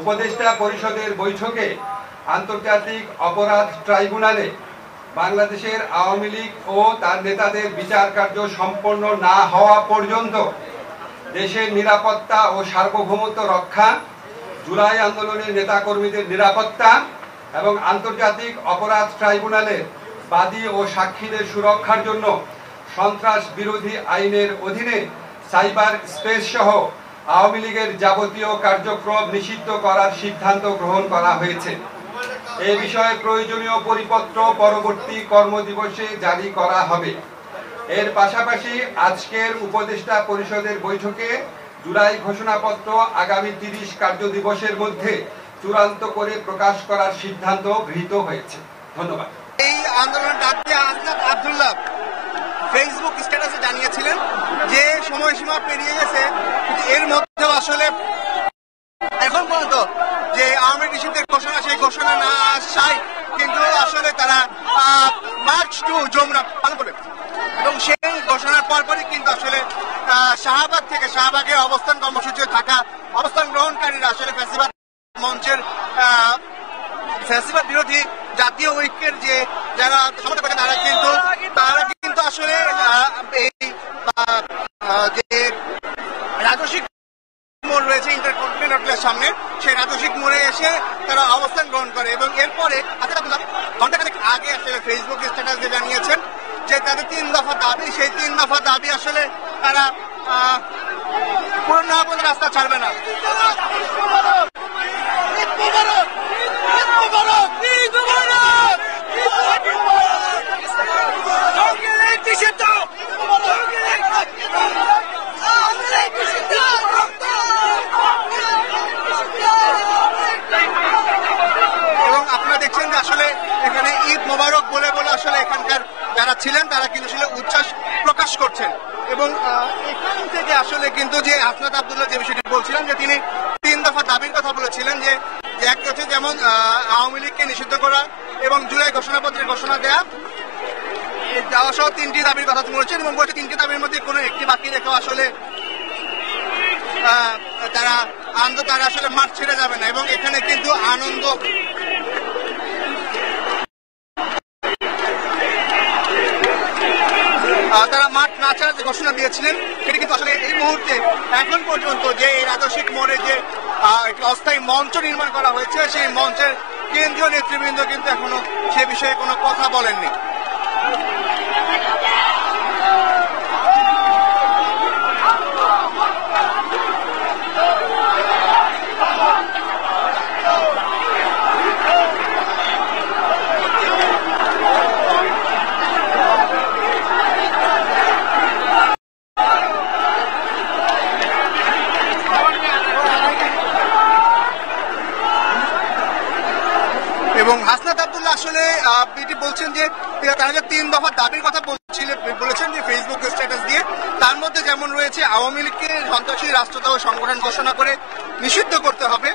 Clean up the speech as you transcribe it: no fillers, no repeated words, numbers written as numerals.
উপদেষ্টা পরিষদের বৈঠকে আন্তর্জাতিক অপরাধ ট্রাইব্যুনালে বাংলাদেশের আওয়ামী লীগ ও তার নেতাদের বিচার কার্য সম্পন্ন না হওয়া পর্যন্ত দেশের নিরাপত্তা ও সার্বভৌমত্ব রক্ষা, জুলাই আন্দোলনের নেতাকর্মীদের নিরাপত্তা এবং আন্তর্জাতিক অপরাধ ট্রাইব্যুনালের বাদী ও সাক্ষীদের সুরক্ষার জন্য সন্ত্রাস বিরোধী আইনের অধীনে সাইবার স্পেস সহ আওয়ামী লীগের যাবতীয় কার্যক্রম নিষিদ্ধ করার সিদ্ধান্ত গ্রহণ করা হয়েছে। এ বিষয়ে প্রয়োজনীয় পরিপত্র পরবর্তী কর্মদিবসে জারি করা হবে। এর পাশাপাশি আজকের উপদেষ্টা পরিষদের বৈঠকে জুলাই ঘোষণাপত্র আগামী 30 কার্যদিবসের মধ্যে চূড়ান্ত করে প্রকাশ করার সিদ্ধান্ত গৃহীত হয়েছে। ধন্যবাদ। এই আন্দোলন ডাকতে হাসনাত আব্দুল্লাহ ফেসবুক স্ট্যাটাসে জানিয়েছিলেন যে সময়সীমা পেরিয়ে গেছে, কিন্তু এর মধ্যেও আসলে এখন পর্যন্ত যে আওয়ামী লীগ নিষিদ্ধের ঘোষণা, সেই ঘোষণা না আসায় কিন্তু আসলে তারা মার্চ টু যমুনা পালন করবে এবং সেই ঘোষণার পরপরই কিন্তু আসলে শাহবাগ থেকে শাহবাগে অবস্থান কর্মসূচি থাকা অবস্থান গ্রহণকারীরা আসলে ফ্যাসিবাদ মঞ্চের ফ্যাসিবাদ বিরোধী জাতীয় ঐক্যের যে যারা সমর্থক আছে তারা কিন্তু আসলে এই যে রাজস্বিক মোড় রয়েছে ইন্টারকন্টিনেন্টাল হোটেলের সামনে, সেই রাজস্বিক মোড়ে এসে তারা অবস্থান গ্রহণ করে এবং এরপরে ঘন্টাখানেক আগে আসলে ফেসবুক স্ট্যাটাস দিয়ে জানিয়েছেন যে তাদের 3 দফা দাবি, সেই 3 দফা দাবি আসলে তারা পূরণ না পর্যন্ত রাস্তা ছাড়বে না। এবং আপনারা দেখছেন যে আসলে এখানে ঈদ মোবারক বলে বলে আসলে এখানকার যারা ছিলেন তারা কিন্তু আসলে উচ্ছ্বাস প্রকাশ করছেন এবং এখান থেকে আসলে কিন্তু যে হাসনাত আব্দুল্লাহ যে বিষয়টি বলছিলেন যে তিনি 3 দফা দাবির কথা বলেছিলেন যে এক হচ্ছে যেমন আওয়ামী লীগকে নিষিদ্ধ করা এবং জুলাই ঘোষণাপত্রের ঘোষণা দেওয়া সহ 3টি দাবির কথা বলেছেন এবং বলছে 3টি দাবির মধ্যে কোনো একটি বাকি রেখেও আসলে তারা আসলে মাঠ ছেড়ে যাবে না এবং এখানে কিন্তু আনন্দ তারা মাঠ না ছাড়ার যে ঘোষণা দিয়েছিলেন সেটি কিন্তু আসলে এই মুহূর্তে এখন পর্যন্ত যে এই রাজস্বিক মোড়ে যে একটি অস্থায়ী মঞ্চ নির্মাণ করা হয়েছে সেই মঞ্চের কেন্দ্রীয় নেতৃবৃন্দ কিন্তু এখনো সে বিষয়ে কোনো কথা বলেননি। এবং হাসনাত আব্দুল্লাহ আসলে এটি বলছেন যে তারা যে 3 দফা দাবির কথা বলেছেন যে ফেসবুক স্ট্যাটাস দিয়ে, তার মধ্যে যেমন রয়েছে আওয়ামী লীগকে সন্ত্রাসী রাষ্ট্রদ্রোহ সংগঠন ঘোষণা করে নিষিদ্ধ করতে হবে